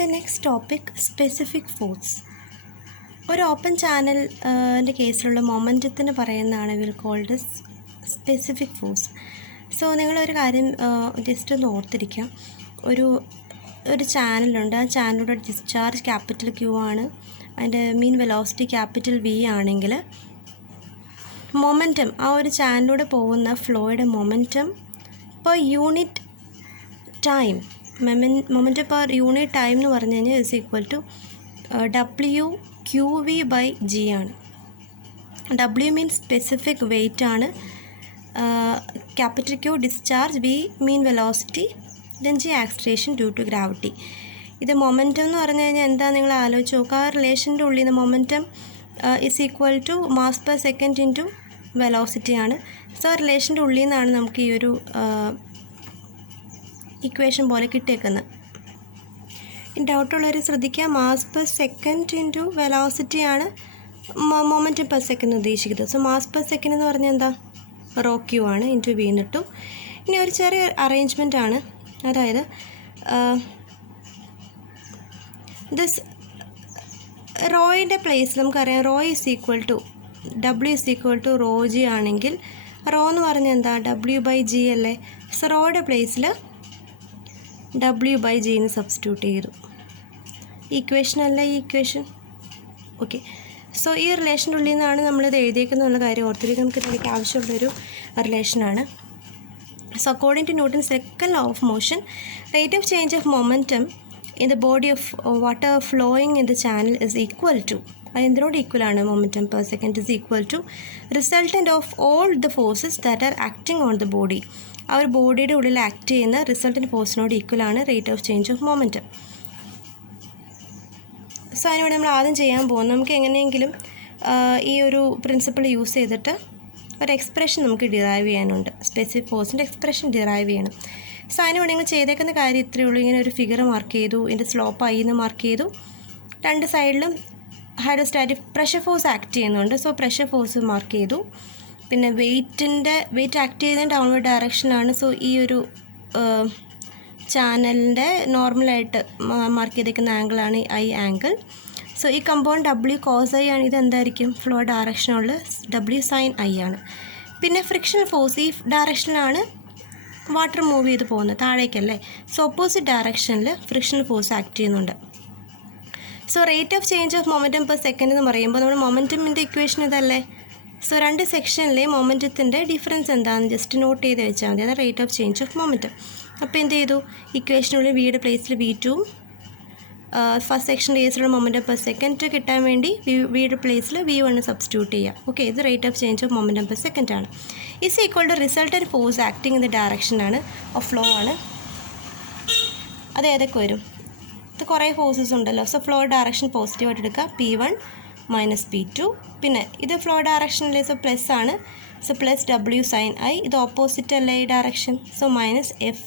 The next topic, specific force. ഒരു open ചാനലിൻ്റെ കേസിലുള്ള മൊമെൻറ്റത്തിന് പറയുന്നതാണ് will called specific force. So നിങ്ങളൊരു കാര്യം ജസ്റ്റ് ഒന്ന് ഓർത്തിരിക്കാം. ഒരു ചാനലുണ്ട്, ആ ചാനലിലൂടെ ഡിസ്ചാർജ് ക്യാപിറ്റൽ Q ആണ്, അതിൻ്റെ മീൻ വെലോസിറ്റി ക്യാപിറ്റൽ V ആണെങ്കിൽ മൊമെൻറ്റം, ആ ഒരു ചാനലിലൂടെ പോകുന്ന ഫ്ലോയുടെ momentum per unit time, momentum per unit time എന്ന് പറഞ്ഞു കഴിഞ്ഞാൽ ഇസ് ഈക്വൽ ടു WQV/G ആണ്. W മീൻസ് സ്പെസിഫിക് വെയിറ്റ് ആണ്, capital Q discharge, V mean velocity, then G acceleration due to gravity. ഇത് മൊമെൻറ്റം എന്ന് പറഞ്ഞു കഴിഞ്ഞാൽ എന്താ നിങ്ങൾ ആലോചിച്ച് നോക്കുക. ആ റിലേഷൻ്റെ ഉള്ളിൽ നിന്ന് momentum is equal to mass per second into velocity ആണ്. സോ ആ റിലേഷൻ്റെ ഉള്ളിൽ നിന്നാണ് നമുക്ക് ഈ ഒരു ഇക്വേഷൻ പോലെ കിട്ടിയേക്കുന്നത്. ഡൗട്ടുള്ളവർ ശ്രദ്ധിക്കുക, mass per second into velocity ആണ് മൊമെൻറ്റം പെർ സെക്കൻഡ് ഉദ്ദേശിക്കുന്നത്. സോ മാസ് പെർ സെക്കൻഡ് എന്ന് പറഞ്ഞാൽ എന്താ, ρQ ആണ്, ഇൻറ്റു V എന്നിട്ടു. ഇനി ഒരു ചെറിയ അറേഞ്ച്മെൻ്റ് ആണ്, അതായത് റോയിൻ്റെ പ്ലേസിൽ നമുക്കറിയാം rho is equal to W is equal to ρG ആണെങ്കിൽ റോ എന്ന് പറഞ്ഞാൽ എന്താ, W/G അല്ലേ. സോ റോയുടെ പ്ലേസിൽ W/G എന്ന് സബ്സ്റ്റിറ്റ്യൂട്ട് ചെയ്തു. ഇക്വേഷൻ അല്ല ഈ ഇക്വേഷൻ. ഓക്കെ, സോ ഈ റിലേഷൻ്റെ ഉള്ളിൽ നിന്നാണ് നമ്മളിത് എഴുതിയേക്കുന്നുള്ള കാര്യം ഓർത്തിരിക്കുക. നമുക്ക് ഇതിലേക്ക് ആവശ്യമുള്ളൊരു റിലേഷനാണ്. So according to Newton's second law of motion, rate of change of momentum in the body of water flowing in the channel is equal to, അത് എന്തിനോട് ഈക്വൽ ആണ്, momentum per second is equal to resultant of all the forces that are acting on the body. ആ ഒരു ബോഡിയുടെ ഉള്ളിൽ act ചെയ്യുന്ന resultant ഫോഴ്സിനോട് equal ആണ് rate of change of momentum. So അതിനോട് നമ്മൾ ആദ്യം ചെയ്യാൻ പോകുന്നത്, നമുക്ക് എങ്ങനെയെങ്കിലും ഈ ഒരു പ്രിൻസിപ്പിൾ യൂസ് ചെയ്തിട്ട് ഒരു എക്സ്പ്രഷൻ നമുക്ക് ഡിറൈവ് ചെയ്യാനുണ്ട്. സ്പെസിഫിക് ഫോഴ്സിൻ്റെ എക്സ്പ്രഷൻ ഡിറൈവ് ചെയ്യണം. സോ അതിനോട് നിങ്ങൾ ചെയ്തേക്കുന്ന കാര്യം ഇത്രയേ ഉള്ളൂ. ഇങ്ങനെ ഒരു ഫിഗർ മാർക്ക് ചെയ്തു, ഇതിൻ്റെ സ്ലോപ്പ് I എന്ന് മാർക്ക് ചെയ്തു, രണ്ട് സൈഡിലും ഹൈഡ്രോസ്റ്റാറ്റിക് പ്രഷർ ഫോഴ്സ് ആക്ട് ചെയ്യുന്നുണ്ട്. സോ പ്രഷർ ഫോഴ്സ് മാർക്ക് ചെയ്തു. പിന്നെ വെയിറ്റ് ആക്ട് ചെയ്യുന്നത് ഡൗൺവേർഡ് ഡയറക്ഷനിലാണ്. സോ ഈ ഒരു ചാനലിൻ്റെ നോർമലായിട്ട് മാർക്ക് ചെയ്തേക്കുന്ന ആംഗിളാണ് I ആംഗിൾ. സോ ഈ കമ്പൗണ്ട് W cos I ആണ്. ഇത് എന്തായിരിക്കും, ഫ്ലോ ഡയറക്ഷനുള്ള W sin I ആണ്. പിന്നെ ഫ്രിക്ഷണൽ ഫോഴ്സ് ഈ ഡയറക്ഷനിലാണ് വാട്ടർ മൂവ് ചെയ്ത് പോകുന്നത്, താഴേക്കല്ലേ. സോ ഓപ്പോസിറ്റ് ഡയറക്ഷനിൽ ഫ്രിക്ഷണൽ ഫോഴ്സ് ആക്ട് ചെയ്യുന്നുണ്ട്. So rate of change of momentum per second എന്ന് പറയുമ്പോൾ നമ്മൾ മൊമെൻറ്റമിൻ്റെ ഇക്വേഷൻ ഇതല്ലേ. സോ രണ്ട് സെക്ഷനിലെ മൊമെൻറ്റത്തിൻ്റെ ഡിഫറൻസ് എന്താണെന്ന് ജസ്റ്റ് നോട്ട് ചെയ്ത് വെച്ചാൽ മതി. അതാണ് rate of change of momentum. അപ്പോൾ എന്ത് ചെയ്തു, ഇക്വേഷനുള്ളിൽ വിയുടെ പ്ലേസിൽ V2, ഫസ്റ്റ് സെക്ഷൻ്റെ കേസിലുള്ള മൊമെൻറ്റം പെർ സെക്കൻഡ് കിട്ടാൻ വേണ്ടി വിയുടെ പ്ലേസിൽ V1 സബ്സ്റ്റിറ്റ്യൂട്ട് ചെയ്യുക. ഓക്കെ, ഇത് rate of change of momentum per second ആണ്. Is equal to resultant force acting in the ഡയറക്ഷനാണ് ഓഫ് ഫ്ലോ ആണ്. അത് ഏതൊക്കെ വരും, ഇത് കുറേ ഫോഴ്സസ് ഉണ്ടല്ലോ. സോ ഫ്ലോ ഡയറക്ഷൻ പോസിറ്റീവായിട്ട് എടുക്കുക, P1 മൈനസ് P2. പിന്നെ ഇത് ഫ്ലോ ഡയറക്ഷനിൽ സോ പ്ലസ് ആണ്. So plus W sin I. ഇത് ഓപ്പോസിറ്റ് അല്ലേ ഈ ഡയറക്ഷൻ. സോ മൈനസ് F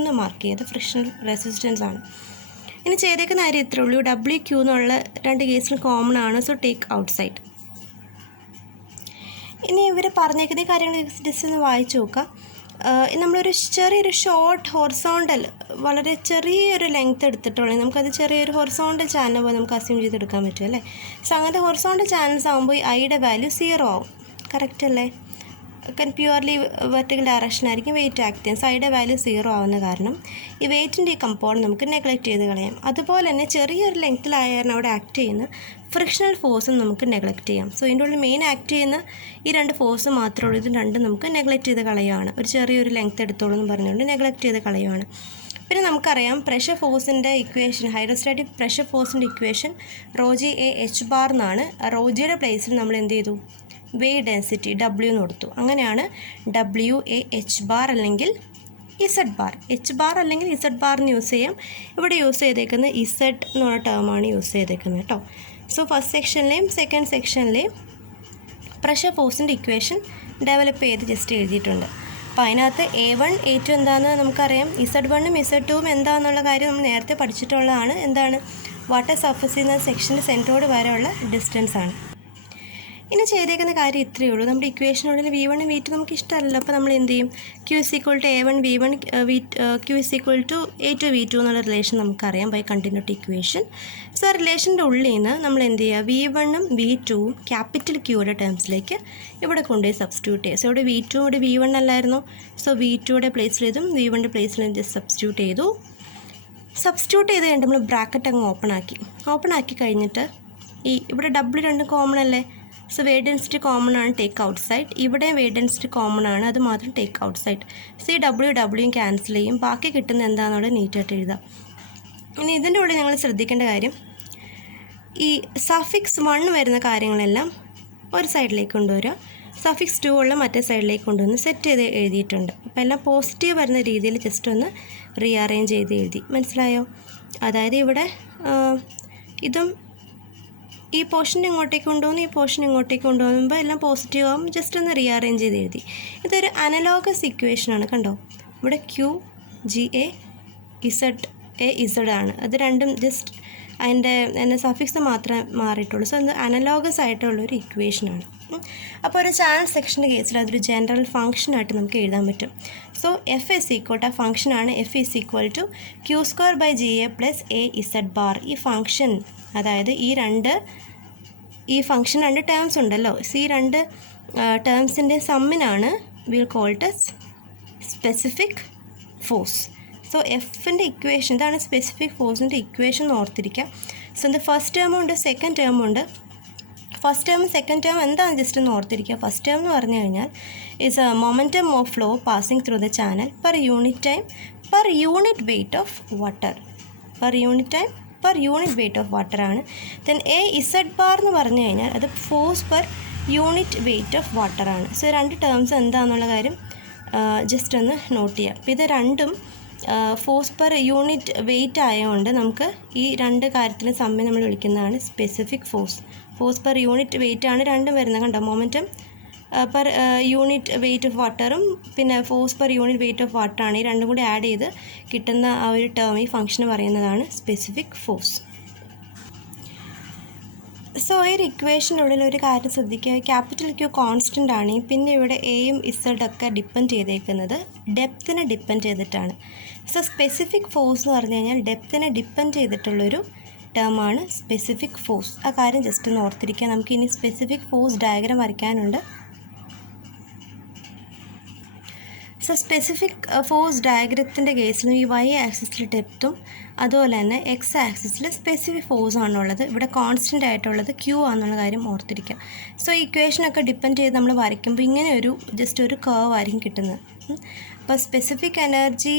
എന്ന് മാർക്ക് ചെയ്ത് ഫ്രിക്ഷണൽ റെസിസ്റ്റൻസ് ആണ്. ഇനി ചെയ്തേക്കുന്ന കാര്യം ഇത്രേ ഉള്ളൂ. WQ എന്നുള്ള രണ്ട് കേസിലും കോമൺ ആണ്. So take out side. ഇനി ഇവർ പറഞ്ഞേക്കുന്ന കാര്യങ്ങൾ ജസ്റ്റ് ഒന്ന് വായിച്ചു നോക്കുക. നമ്മളൊരു ചെറിയൊരു ഷോർട്ട് ഹൊറിസോണ്ടൽ, വളരെ ചെറിയൊരു ലെങ്ത് എടുത്തിട്ടുള്ളത് നമുക്കത് ചെറിയൊരു ഹൊറിസോണ്ടൽ ചാനൽ പോലെ നമുക്ക് അസ്യൂം ചെയ്തെടുക്കാൻ പറ്റും അല്ലേ. സോ അങ്ങനത്തെ ഹൊറിസോണ്ടൽ ചാനൽസ് ആകുമ്പോൾ ഈ Iയുടെ വാല്യൂ 0 ആവും. കറക്റ്റ് അല്ലേ. പ്യുവർലി വെർട്ടിക്കൽ ഡയറക്ഷൻ ആയിരിക്കും വെയിറ്റ് ആക്ട് ചെയ്യാം. സൈഡ് വാല്യൂ 0 ആവുന്ന കാരണം ഈ വെയിറ്റിൻ്റെ ഈ കമ്പൗണ്ട് നമുക്ക് നെഗ്ലക്റ്റ് ചെയ്ത് കളയാം. അതുപോലെ തന്നെ ചെറിയൊരു ലെങ്ത്തിലായാലും അവിടെ ആക്ട് ചെയ്യുന്ന ഫ്രിക്ഷണൽ ഫോഴ്സും നമുക്ക് നെഗ്ലക്റ്റ് ചെയ്യാം. സോ ഇതിൻ്റെ ഉള്ളിൽ മെയിൻ ആക്ട് ചെയ്യുന്ന ഈ രണ്ട് ഫോഴ്സ് മാത്രമേ ഉള്ളൂ. ഇത് രണ്ടും നമുക്ക് നെഗ്ലക്റ്റ് ചെയ്ത് കളയുകയാണ്. ഒരു ചെറിയൊരു ലെങ്ത്ത് എടുത്തോളൂ എന്ന് പറഞ്ഞുകൊണ്ട് നെഗ്ലക്റ്റ് ചെയ്ത് കളയുകയാണ്. പിന്നെ നമുക്കറിയാം പ്രഷർ ഫോഴ്സിൻ്റെ ഇക്വേഷൻ, ഹൈഡ്രോസ്റ്റാറ്റിക് പ്രഷർ ഫോഴ്സിൻ്റെ ഇക്വേഷൻ ρg H ബാർ എന്നാണ്. റോജിയുടെ പ്ലേസിൽ നമ്മൾ എന്ത് ചെയ്തു, വെയിറ്റ് ഡെൻസിറ്റി W എന്ന് കൊടുത്തു. അങ്ങനെയാണ് WAH ബാർ അല്ലെങ്കിൽ Z ബാർ. H ബാർ അല്ലെങ്കിൽ Z ബാർ എന്ന് യൂസ് ചെയ്യാം. ഇവിടെ യൂസ് ചെയ്തേക്കുന്നത് Z എന്നുള്ള ടേമാണ് യൂസ് ചെയ്തേക്കുന്നത് കേട്ടോ. സോ ഫസ്റ്റ് സെക്ഷനിലെയും സെക്കൻഡ് സെക്ഷനിലെയും പ്രഷർ ഫോഴ്സിൻ്റെ ഇക്വേഷൻ ഡെവലപ്പ് ചെയ്ത് ജസ്റ്റ് എഴുതിയിട്ടുണ്ട്. അപ്പോൾ അതിനകത്ത് A1 A2 എന്താണെന്ന് നമുക്കറിയാം. Z1ഉം Z2ഉം എന്താണെന്നുള്ള കാര്യം നമ്മൾ നേരത്തെ പഠിച്ചിട്ടുള്ളതാണ്. എന്താണ്, വാട്ടർ സർഫസിൽ നിന്ന് സെക്ഷൻ്റെ സെൻറ്ററോട് വരെയുള്ള ഡിസ്റ്റൻസ് ആണ്. ഇനി ചെയ്തേക്കുന്ന കാര്യം ഇത്രയേ ഉള്ളൂ. നമ്മുടെ ഇക്വേഷനുള്ളിൽ V1 V2 നമുക്ക് ഇഷ്ടമല്ലല്ലോ. അപ്പോൾ നമ്മൾ എന്ത് ചെയ്യും? Q = A1 V1 Q = A2 V2 എന്നുള്ള റിലേഷൻ നമുക്കറിയാം ബൈ കണ്ടിന്യൂറ്റി ഇക്വേഷൻ. സോ ആ റിലേഷൻ്റെ ഉള്ളിൽ നിന്ന് നമ്മൾ എന്ത് ചെയ്യുക? V1ഉം V2ഉം ക്യാപിറ്റൽ Qയുടെ ടേംസിലേക്ക് ഇവിടെ കൊണ്ടുപോയി സബ്സ്റ്റിറ്റ്യൂട്ട് ചെയ്യുക. സോ ഇവിടെ V2 ഇവിടെ V1 അല്ലായിരുന്നു. സോ V2യുടെ പ്ലേസിൽ ഇതും V1ൻ്റെ പ്ലേസിൽ ജസ്റ്റ് സബ്സ്റ്റിറ്റ്യൂട്ട് ചെയ്തു. സബ്സ്റ്റിറ്റ്യൂട്ട് ചെയ്ത് കഴിഞ്ഞിട്ട് നമ്മൾ ബ്രാക്കറ്റ് അങ്ങ് ഓപ്പൺ ആക്കി കഴിഞ്ഞിട്ട് ഇവിടെ W രണ്ടും കോമൺ അല്ലേ. സോ വെയ്റ്റ് ഡെൻസിറ്റി കോമൺ ആണ്, ടേക്ക് ഔട്ട് സൈഡ്. ഇവിടെ വെയ്റ്റ് ഡെൻസിറ്റി കോമൺ ആണ്, അത് മാത്രം ടേക്ക് ഔട്ട് സൈഡ്. സോ ഈ Wയും ക്യാൻസൽ ചെയ്യും. ബാക്കി കിട്ടുന്ന എന്താണെന്നുള്ളത് നീറ്റായിട്ട് എഴുതാം. ഇനി ഇതിൻ്റെ ഉള്ളിൽ നിങ്ങൾ ശ്രദ്ധിക്കേണ്ട കാര്യം, ഈ സഫിക്സ് 1 വരുന്ന കാര്യങ്ങളെല്ലാം ഒരു സൈഡിലേക്ക് കൊണ്ടുവരിക, സഫിക്സ് 2 ഉള്ള മറ്റേ സൈഡിലേക്ക് കൊണ്ടുവന്ന് സെറ്റ് ചെയ്ത് എഴുതിയിട്ടുണ്ട്. അപ്പോൾ എല്ലാം പോസിറ്റീവ് വരുന്ന രീതിയിൽ ജസ്റ്റ് ഒന്ന് റീഅറേഞ്ച് ചെയ്ത് എഴുതി. മനസ്സിലായോ? അതായത് ഇവിടെ ഇതും ഈ പോർഷൻ ഇങ്ങോട്ടേക്ക് കൊണ്ടുവന്ന് ഈ പോർഷൻ ഇങ്ങോട്ടേക്ക് കൊണ്ടുപോകുമ്പോൾ എല്ലാം പോസിറ്റീവ് ആകും. ജസ്റ്റ് ഒന്ന് റീഅറേഞ്ച് ചെയ്ത് എഴുതി. ഇതൊരു അനലോഗസ് ഇക്വേഷനാണ്. കണ്ടോ, ഇവിടെ QGA ZA ആണ്. അത് രണ്ടും ജസ്റ്റ് അതിൻ്റെ സഫിക്സ് മാത്രമേ മാറിയിട്ടുള്ളൂ. സോ അത് അനലോഗസ് ആയിട്ടുള്ളൊരു ഇക്വേഷനാണ്. അപ്പോൾ ഒരു ചാനൽ സെക്ഷൻ്റെ കേസിൽ അതൊരു ജനറൽ ഫംഗ്ഷനായിട്ട് നമുക്ക് എഴുതാൻ പറ്റും. സോ ആ ഫംഗ്ഷനാണ് F = Q² + AZ bar. ഈ ഫംഗ്ഷൻ, അതായത് ഈ ഫംഗ്ഷൻ 2 ടേംസ് ഉണ്ടല്ലോ. ഈ 2 ടേംസിൻ്റെ സമ്മിനാണ് will called as specific force. So എഫിൻ്റെ ഇക്വേഷൻ ഇതാണ്, സ്പെസിഫിക് ഫോഴ്സിൻ്റെ ഇക്വേഷൻ എന്ന് ഓർത്തിരിക്കുക. സോ ഇത് ഫസ്റ്റ് ടേമുണ്ട്, സെക്കൻഡ് ടേമുണ്ട്. ഫസ്റ്റ് ടേമും സെക്കൻഡ് ടേം എന്താണ് ജസ്റ്റ് ഒന്ന് ഓർത്തിരിക്കുക. ഫസ്റ്റ് ടേം എന്ന് പറഞ്ഞു കഴിഞ്ഞാൽ is a momentum of flow passing through the channel per unit time per unit weight of water. Per unit weight of water ആണ്. ദെൻ AZ bar എന്ന് പറഞ്ഞു കഴിഞ്ഞാൽ അത് force per unit weight of water ആണ്. So 2 terms എന്താണെന്നുള്ള കാര്യം just ഒന്ന് not ചെയ്യുക. അപ്പോൾ ഇത് രണ്ടും ഫോഴ്സ് പെർ യൂണിറ്റ് വെയ്റ്റ് ആയതുകൊണ്ട് നമുക്ക് ഈ 2 കാര്യത്തിലും സമ്മേ നമ്മൾ വിളിക്കുന്നതാണ് specific force. Force per unit weight ആണ് രണ്ടും വരുന്നത്. കണ്ടോ, momentum per unit weight of വാട്ടറും പിന്നെ force per unit weight of വാട്ടറാണ്. ഈ രണ്ടും കൂടി ആഡ് ചെയ്ത് കിട്ടുന്ന ആ ഒരു ടേം, ഈ ഫംഗ്ഷൻ പറയുന്നതാണ് സ്പെസിഫിക് ഫോഴ്സ്. സോ ഈ ഇക്വേഷനുള്ളിൽ ഒരു കാര്യം ശ്രദ്ധിക്കുക, ക്യാപിറ്റൽ Q കോൺസ്റ്റൻ്റ് ആണ്. പിന്നെ ഇവിടെ Aയും Z ഒക്കെ ഡിപ്പെൻഡ് ചെയ്തേക്കുന്നത് ഡെപ്തിനെ ഡിപ്പെൻഡ് ചെയ്തിട്ടാണ്. സോ സ്പെസിഫിക് ഫോഴ്സ് എന്ന് പറഞ്ഞു കഴിഞ്ഞാൽ ഡെപ്തിനെ ഡിപ്പെൻഡ് ചെയ്തിട്ടുള്ളൊരു ടേമാണ് സ്പെസിഫിക് ഫോഴ്സ്. ആ കാര്യം ജസ്റ്റ് ഒന്ന് ഓർത്തിരിക്കുക. നമുക്ക് ഇനി സ്പെസിഫിക് ഫോഴ്സ് ഡയഗ്രാം വരയ്ക്കാനുണ്ട്. സോ സ്പെസിഫിക് ഫോഴ്സ് ഡയഗ്രത്തിൻ്റെ കേസിലും ഈ Y ആക്സിസിൽ ഡെപ്തും അതുപോലെ തന്നെ X ആക്സിസിൽ സ്പെസിഫിക് ഫോഴ്സ് ആണുള്ളത്. ഇവിടെ കോൺസ്റ്റൻ്റ് ആയിട്ടുള്ളത് Q ആണെന്നുള്ള കാര്യം ഓർത്തിരിക്കുക. സോ ഈ ഇക്വേഷനൊക്കെ ഡിപ്പെൻഡ് ചെയ്ത് നമ്മൾ വരയ്ക്കുമ്പോൾ ഇങ്ങനെ ജസ്റ്റ് ഒരു കർവ് ആയിരിക്കും കിട്ടുന്നത്. അപ്പോൾ സ്പെസിഫിക് എനർജി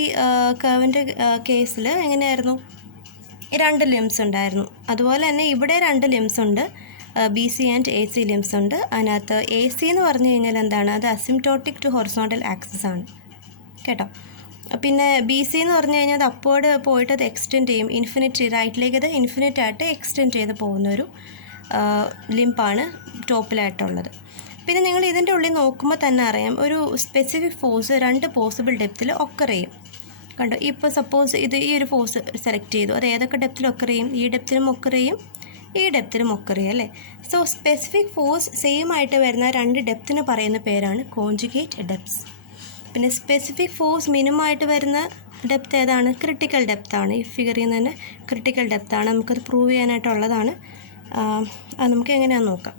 കർവിൻ്റെ കേസിൽ എങ്ങനെയായിരുന്നു? 2 ലിംസ് ഉണ്ടായിരുന്നു. അതുപോലെ തന്നെ ഇവിടെ 2 ലിംസ് ഉണ്ട്, BC ആൻഡ് AC ലിംസ് ഉണ്ട്. അതിനകത്ത് AC എന്ന് പറഞ്ഞു കഴിഞ്ഞാൽ എന്താണ്? അത് അസിംപ്റ്റോട്ടിക് ടു ഹൊറിസോണ്ടൽ ആക്സിസ് ആണ് കേട്ടോ. പിന്നെ BC എന്ന് പറഞ്ഞു കഴിഞ്ഞാൽ അത് അപ്വേർഡ് പോയിട്ട് അത് എക്സ്റ്റെൻഡ് ചെയ്യും, ഇൻഫിനിറ്റ് റൈറ്റിലേക്ക് അത് ഇൻഫിനിറ്റ് ആയിട്ട് എക്സ്റ്റെൻഡ് ചെയ്ത് പോകുന്നൊരു ലിംപാണ് ടോപ്പിലായിട്ടുള്ളത്. പിന്നെ നിങ്ങൾ ഇതിൻ്റെ ഉള്ളിൽ നോക്കുമ്പോൾ തന്നെ അറിയാം, ഒരു സ്പെസിഫിക് ഫോഴ്സ് 2 പോസിബിൾ ഡെപ്തിൽ ഒക്കർ ചെയ്യും. കണ്ടോ, ഇപ്പോൾ സപ്പോസ് ഈ ഒരു ഫോഴ്സ് സെലക്ട് ചെയ്തു, അത് ഏതൊക്കെ ഡെപ്തിൽ ഒക്കർ ചെയ്യും? ഈ ഡെപ്തിലും ഒക്കർ ചെയ്യും, ഈ ഡെപ്തിലും ഒക്കർ ചെയ്യും അല്ലേ. സോ സ്പെസിഫിക് ഫോഴ്സ് സെയിം ആയിട്ട് വരുന്ന 2 ഡെപ്തിന് പറയുന്ന പേരാണ് കോൺജുഗേറ്റ് ഡെപ്ത്സ്. പിന്നെ സ്പെസിഫിക് ഫോഴ്സ് മിനിമം ആയിട്ട് വരുന്ന ഡെപ്ത് ഏതാണ്? ക്രിട്ടിക്കൽ ഡെപ്താണ്. ഈ ഫിഗറിൽ നിന്ന് തന്നെ ക്രിട്ടിക്കൽ ഡെപ്താണ്. നമുക്കത് പ്രൂവ് ചെയ്യാനായിട്ടുള്ളതാണ്. അത് നമുക്ക് എങ്ങനെയാണെന്ന് നോക്കാം.